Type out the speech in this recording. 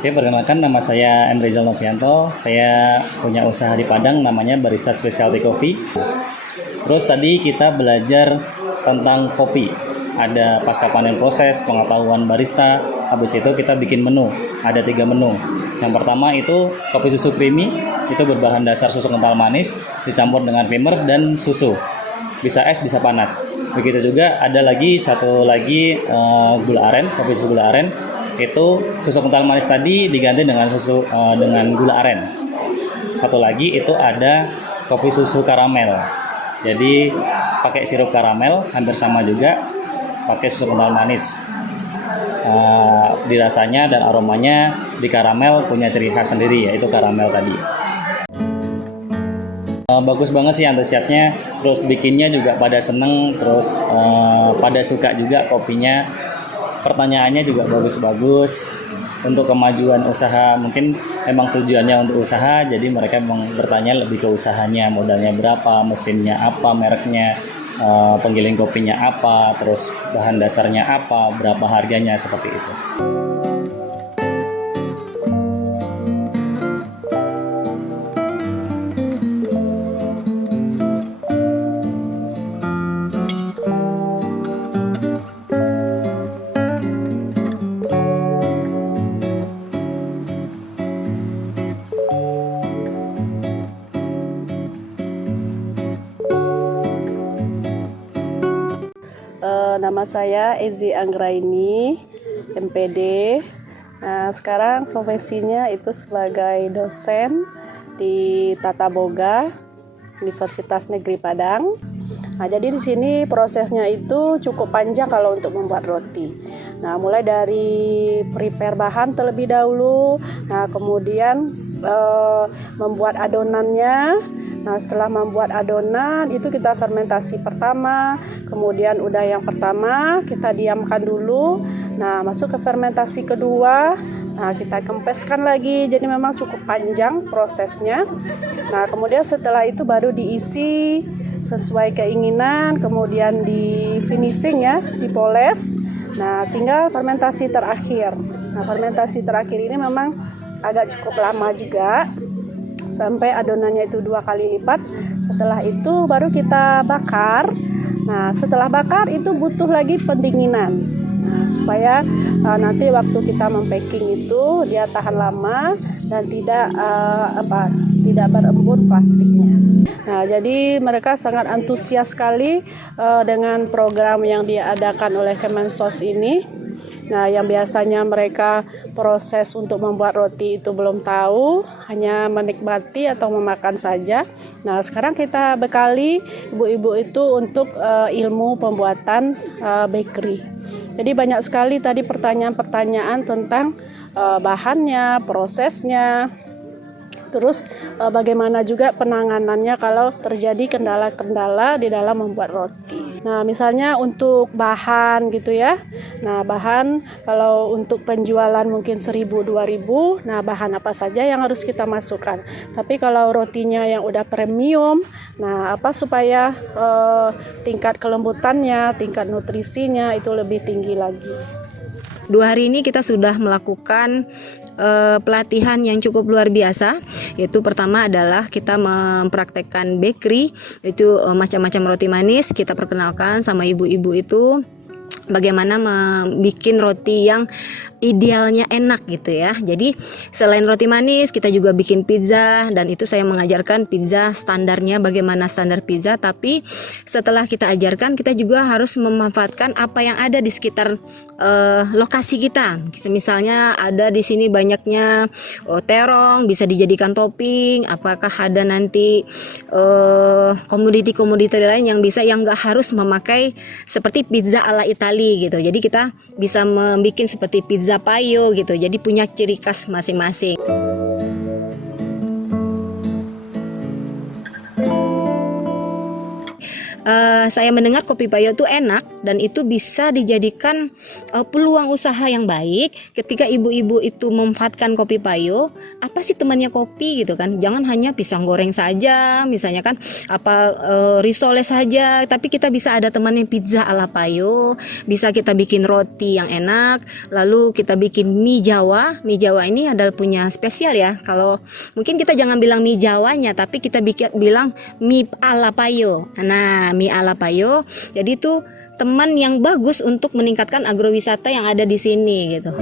Oke, perkenalkan nama saya M. Rizal Novianto. Saya punya usaha di Padang namanya Barista Specialty Coffee. Terus tadi kita belajar tentang kopi. Ada pasca panen proses, pengetahuan barista. Habis itu kita bikin menu. Ada 3 menu. Yang pertama itu kopi susu creamy. Itu berbahan dasar susu kental manis dicampur dengan creamer dan susu. Bisa es, bisa panas. Begitu juga ada lagi satu lagi gula aren, kopi susu gula aren. Itu susu kental manis tadi diganti dengan dengan gula aren. Satu lagi itu ada kopi susu karamel. Jadi pakai sirup karamel, hampir sama juga pakai susu kental manis. Di rasanya dan aromanya di karamel punya ciri khas sendiri, yaitu karamel tadi. Bagus banget sih antusiasnya, terus bikinnya juga pada seneng, terus pada suka juga kopinya. Pertanyaannya juga bagus-bagus untuk kemajuan usaha, mungkin emang tujuannya untuk usaha, jadi mereka memang bertanya lebih ke usahanya, modalnya berapa, mesinnya apa, mereknya, penggiling kopinya apa, terus bahan dasarnya apa, berapa harganya, seperti itu. Nama saya Ezi Anggraini, MPD. Nah, sekarang profesinya itu sebagai dosen di Tata Boga, Universitas Negeri Padang. Nah, jadi di sini prosesnya itu cukup panjang kalau untuk membuat roti. Nah, mulai dari prepare bahan terlebih dahulu, nah kemudian membuat adonannya. Nah, setelah membuat adonan itu kita fermentasi pertama, kemudian udah yang pertama kita diamkan dulu. Nah, masuk ke fermentasi kedua. Nah, kita kempeskan lagi. Jadi memang cukup panjang prosesnya. Nah, kemudian setelah itu baru diisi sesuai keinginan, kemudian di finishing ya, dipoles. Nah, tinggal fermentasi terakhir. Nah, fermentasi terakhir ini memang agak cukup lama juga, sampai adonannya itu 2 kali lipat. Setelah itu baru kita bakar. Nah, setelah bakar itu butuh lagi pendinginan. Nah, supaya nanti waktu kita mempacking itu dia tahan lama dan tidak berembun plastiknya. Nah, jadi mereka sangat antusias sekali dengan program yang diadakan oleh Kemensos ini. Nah, yang biasanya mereka proses untuk membuat roti itu belum tahu, hanya menikmati atau memakan saja. Nah, sekarang kita bekali ibu-ibu itu untuk ilmu pembuatan bakery. Jadi banyak sekali tadi pertanyaan-pertanyaan tentang bahannya, prosesnya, terus bagaimana juga penanganannya kalau terjadi kendala-kendala di dalam membuat roti. Nah, misalnya untuk bahan gitu ya. Nah, bahan kalau untuk penjualan mungkin 1.000, 2.000. Nah, bahan apa saja yang harus kita masukkan. Tapi kalau rotinya yang udah premium, nah supaya tingkat kelembutannya, tingkat nutrisinya itu lebih tinggi lagi. 2 hari ini kita sudah melakukan pelatihan yang cukup luar biasa. Yaitu pertama adalah kita mempraktekkan bakery, itu macam-macam roti manis. Kita perkenalkan sama ibu-ibu itu bagaimana membuat roti yang idealnya enak gitu ya. Jadi selain roti manis kita juga bikin pizza, dan itu saya mengajarkan pizza standarnya, bagaimana standar pizza. Tapi setelah kita ajarkan, kita juga harus memanfaatkan apa yang ada di sekitar lokasi kita. Misalnya ada di sini banyaknya terong, bisa dijadikan topping. Apakah ada nanti komoditi-komoditi lain yang bisa, yang nggak harus memakai seperti pizza ala Itali gitu. Jadi kita bisa membuat seperti pizza payo gitu. Jadi punya ciri khas masing-masing. Saya mendengar kopi payo itu enak dan itu bisa dijadikan peluang usaha yang baik ketika ibu-ibu itu memanfaatkan kopi payo. Apa sih temannya kopi gitu kan? Jangan hanya pisang goreng saja, misalnya kan, apa risole saja, tapi kita bisa ada temannya pizza ala payo, bisa kita bikin roti yang enak, lalu kita bikin mie Jawa. Mie Jawa ini adalah punya spesial ya. Kalau mungkin kita jangan bilang mie Jawanya, tapi kita bilang mie ala payo. Nah, mie ala payo. Jadi itu teman yang bagus untuk meningkatkan agrowisata yang ada di sini gitu.